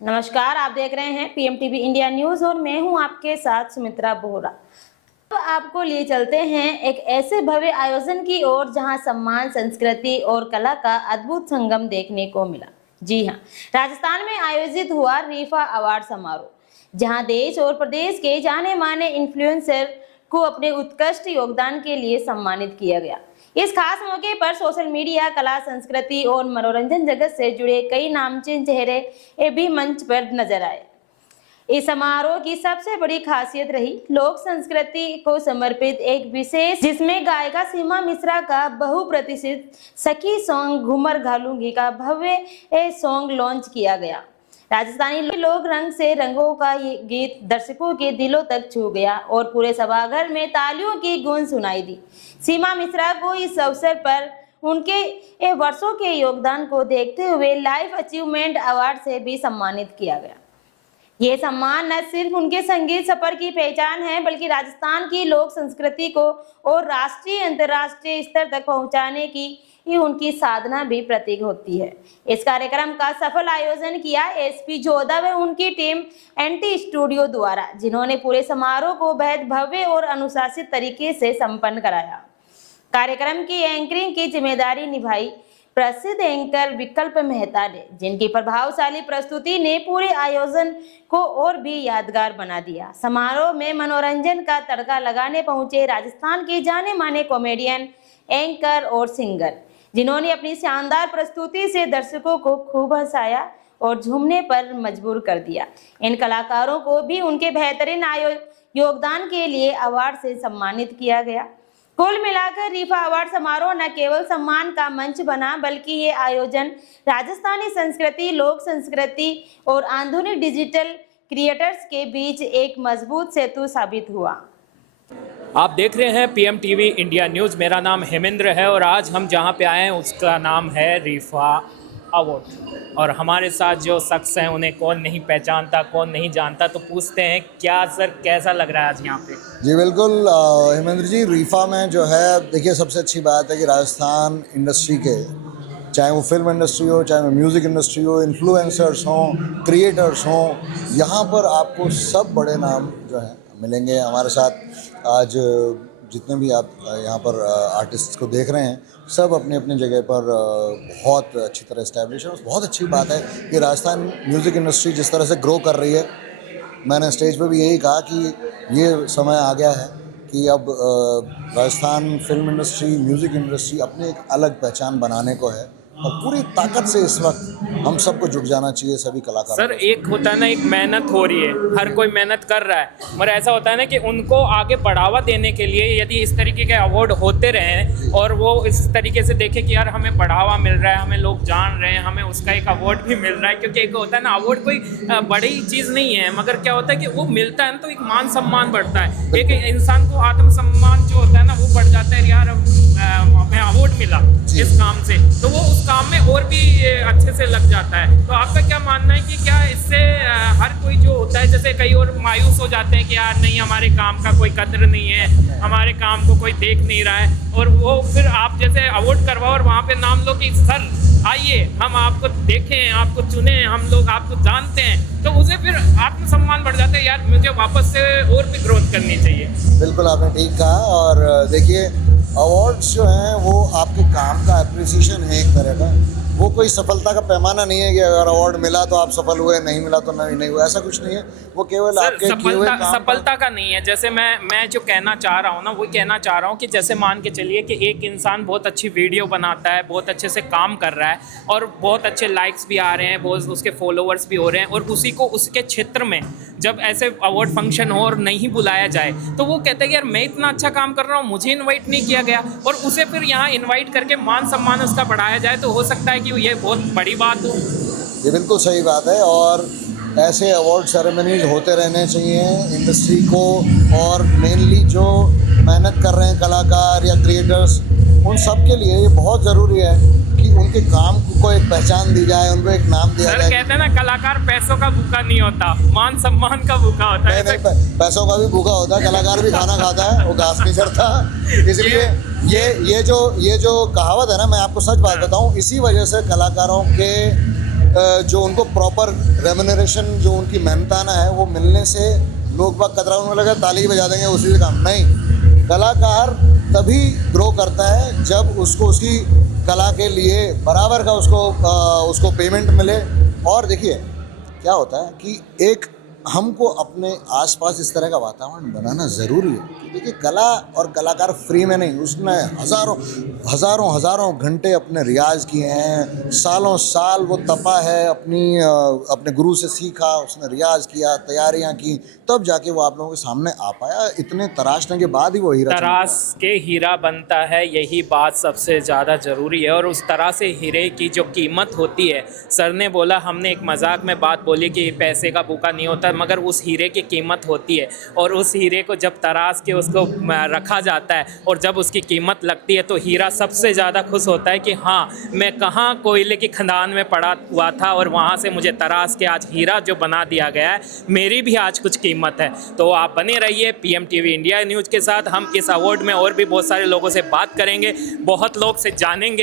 नमस्कार, आप देख रहे हैं पीएमटीवी इंडिया न्यूज और मैं हूं आपके साथ सुमित्रा बोहरा। अब आपको लिए चलते हैं एक ऐसे भव्य आयोजन की ओर जहां सम्मान, संस्कृति और कला का अद्भुत संगम देखने को मिला। जी हां, राजस्थान में आयोजित हुआ रीफा अवार्ड समारोह, जहां देश और प्रदेश के जाने माने इन्फ्लुएंसर को अपने उत्कृष्ट योगदान के लिए सम्मानित किया गया। इस खास मौके पर सोशल मीडिया, कला, संस्कृति और मनोरंजन जगत से जुड़े कई नामचीन चेहरे भी मंच पर नजर आए। इस समारोह की सबसे बड़ी खासियत रही लोक संस्कृति को समर्पित एक विशेष, जिसमें गायिका सीमा मिश्रा का बहुप्रतिष्ठित सखी सॉन्ग घूमर घालूंगी का भव्य सॉन्ग लॉन्च किया गया। राजस्थानी लोक रंग से रंगों का ये गीत दर्शकों के दिलों तक छू गया और पूरे सभागार में तालियों की गूंज सुनाई दी। सीमा मिश्रा को इस अवसर पर उनके वर्षों के योगदान को देखते हुए लाइफ अचीवमेंट अवार्ड से भी सम्मानित किया गया। ये सम्मान न सिर्फ उनके संगीत सफर की पहचान है, बल्कि राजस्थान की लोक संस्कृति को और राष्ट्रीय अंतर्राष्ट्रीय स्तर तक पहुंचाने की उनकी साधना भी प्रतीक होती है। इस कार्यक्रम का सफल आयोजन किया एसपी जोधा व उनकी टीम एनटी स्टूडियो द्वारा, जिन्होंने पूरे समारोह को बेहद भव्य और अनुशासित तरीके से संपन्न कराया। कार्यक्रम की एंकरिंग की जिम्मेदारी निभाई प्रसिद्ध एंकर विकल्प मेहता ने, जिनकी प्रभावशाली प्रस्तुति ने पूरे आयोजन को और भी यादगार बना दिया। समारोह में मनोरंजन का तड़का लगाने पहुंचे राजस्थान के जाने माने कॉमेडियन, एंकर और सिंगर, जिन्होंने अपनी शानदार प्रस्तुति से दर्शकों को खूब हंसाया और झूमने पर मजबूर कर दिया। इन कलाकारों को भी उनके बेहतरीन योगदान के लिए अवार्ड से सम्मानित किया गया। कुल मिलाकर रीफा अवार्ड समारोह न केवल सम्मान का मंच बना, बल्कि ये आयोजन राजस्थानी संस्कृति, लोक संस्कृति और आधुनिक डिजिटल क्रिएटर्स के बीच एक मजबूत सेतु साबित हुआ। आप देख रहे हैं पीएमटीवी इंडिया न्यूज़। मेरा नाम हेमेंद्र है और आज हम जहां पे आए हैं उसका नाम है रीफा अवार्ड। और हमारे साथ जो शख्स हैं उन्हें कौन नहीं पहचानता, कौन नहीं जानता, तो पूछते हैं क्या सर कैसा लग रहा है आज यहाँ पे? जी बिल्कुल हेमेंद्र जी, रीफा में जो है देखिए सबसे अच्छी बात है कि राजस्थान इंडस्ट्री के, चाहे वो फिल्म इंडस्ट्री हो, चाहे वो म्यूज़िक इंडस्ट्री हो, इन्फ्लुएंसर्स हों, क्रिएटर्स हों, यहाँ पर आपको सब बड़े नाम जो हैं मिलेंगे। हमारे साथ आज जितने भी आप यहाँ पर आर्टिस्ट को देख रहे हैं, सब अपनी अपनी जगह पर बहुत अच्छी तरह इस्टेब्लिश है। बहुत अच्छी बात है कि राजस्थान म्यूज़िक इंडस्ट्री जिस तरह से ग्रो कर रही है, मैंने स्टेज पे भी यही कहा कि ये समय आ गया है कि अब Rajasthan film industry, music industry अपनी एक अलग पहचान बनाने को है और पूरी ताकत से इस वक्त हम सबको जुट जाना चाहिए, सभी कलाकार। सर एक होता है ना, एक मेहनत हो रही है, हर कोई मेहनत कर रहा है, मगर ऐसा होता है ना कि उनको आगे बढ़ावा देने के लिए यदि इस तरीके के अवार्ड होते रहें और वो इस तरीके से देखें कि यार हमें बढ़ावा मिल रहा है, हमें लोग जान रहे हैं, हमें उसका एक अवार्ड भी मिल रहा है। क्योंकि एक होता है ना, अवार्ड कोई बड़ी चीज़ नहीं है, मगर क्या होता है कि वो मिलता है ना तो एक मान सम्मान बढ़ता है, एक इंसान को आत्मसम्मान जो होता है ना वो बढ़ जाता है। यार हमें अवार्ड मिला इस काम से, तो वो उस काम में और भी अच्छे से लग जाता है। तो आपका क्या मानना है कि क्या इससे हर कोई जो होता है, जैसे कई और मायूस हो जाते हैं कि यार नहीं हमारे काम का कोई कद्र नहीं है, हमारे काम को कोई देख नहीं रहा है, और वो फिर आप जैसे अवार्ड करवाओ और वहाँ पे नाम लो कि सर आइए हम आपको देखें, आपको चुने, हम लोग आपको जानते हैं, तो उसे फिर आत्मसम्मान बढ़ जाता है, यार मुझे वापस से और भी ग्रोथ करनी चाहिए। बिल्कुल आपने ठीक कहा। और देखिए अवार्ड्स जो हैं वो आपके काम का एप्रिसिएशन है एक तरह का, वो कोई सफलता का पैमाना नहीं है कि अगर अवार्ड मिला तो आप सफल हुए, नहीं मिला तो नहीं हुआ, ऐसा कुछ नहीं है। वो केवल आपके किए हुए काम सफलता का नहीं है। जैसे मैं जो कहना चाह रहा हूँ ना, वो कहना चाह रहा हूँ कि जैसे मान के चलिए कि एक इंसान बहुत अच्छी वीडियो बनाता है, बहुत अच्छे से काम कर रहा है और बहुत अच्छे लाइक्स भी आ रहे हैं, बहुत उसके फॉलोअर्स भी हो रहे हैं, और उसी को उसके क्षेत्र में जब ऐसे अवार्ड फंक्शन हो और नहीं बुलाया जाए तो वो कहता है कि यार मैं इतना अच्छा काम कर रहा हूँ, मुझे इन्वाइट नहीं किया गया, और उसे फिर यहाँ इन्वाइट करके मान सम्मान उसका बढ़ाया जाए, तो हो सकता है कि ये बहुत बड़ी बात हो। ये बिल्कुल सही बात है। और ऐसे अवार्ड सेरेमनीज होते रहने चाहिए इंडस्ट्री को, और मेनली जो मेहनत कर रहे हैं कलाकार या क्रिएटर्स, उन सब के लिए ये बहुत ज़रूरी है कि उनके काम को एक पहचान दी जाए, उनको एक नाम दिया जाए। कहते हैं ना कलाकार पैसों का भूखा नहीं होता, मान सम्मान का भूखा होता है। नहीं, पैसों का भी भूखा होता है, कलाकार भी खाना खाता है, वो घास नहीं चढ़ता। इसलिए ये जो कहावत है ना, मैं आपको सच बात बताऊं, इसी वजह से कलाकारों के जो उनको प्रॉपर रेम्यूनरेशन जो उनकी मेहनताना है वो मिलने से लोग बाग कतराने लगे ताली बजा देंगे उसी से काम नहीं। कलाकार तभी ग्रो करता है जब उसको उसकी कला के लिए बराबर का उसको पेमेंट मिले। और देखिए क्या होता है कि एक हमको अपने आसपास इस तरह का वातावरण बनाना ज़रूरी है कि देखिए कला और कलाकार फ्री में नहीं, उसने हज़ारों घंटे अपने रियाज किए हैं, सालों साल वो तपा है, अपने गुरु से सीखा, उसने रियाज किया, तैयारियां की, तब जाके वो आप लोगों के सामने आ पाया। इतने तराशने के बाद ही वो हीरा तराश के हीरा बनता है, यही बात सबसे ज़्यादा ज़रूरी है। और उस तरह से हीरे की जो कीमत होती है, सर ने बोला, हमने एक मजाक में बात बोली कि पैसे का भूखा नहीं होता, मगर उस हीरे की कीमत होती है। और उस हीरे को जब तराश के उसको रखा जाता है और जब उसकी कीमत लगती है तो हीरा सबसे ज़्यादा खुश होता है कि हाँ, मैं कहाँ कोयले की खदान में पड़ा हुआ था और वहाँ से मुझे तराश के आज हीरा जो बना दिया गया है, मेरी भी आज कुछ कीमत है। तो आप बने रहिए PMTV इंडिया न्यूज़ के साथ। हम इस अवार्ड में और भी बहुत सारे लोगों से बात करेंगे, बहुत लोग से जानेंगे।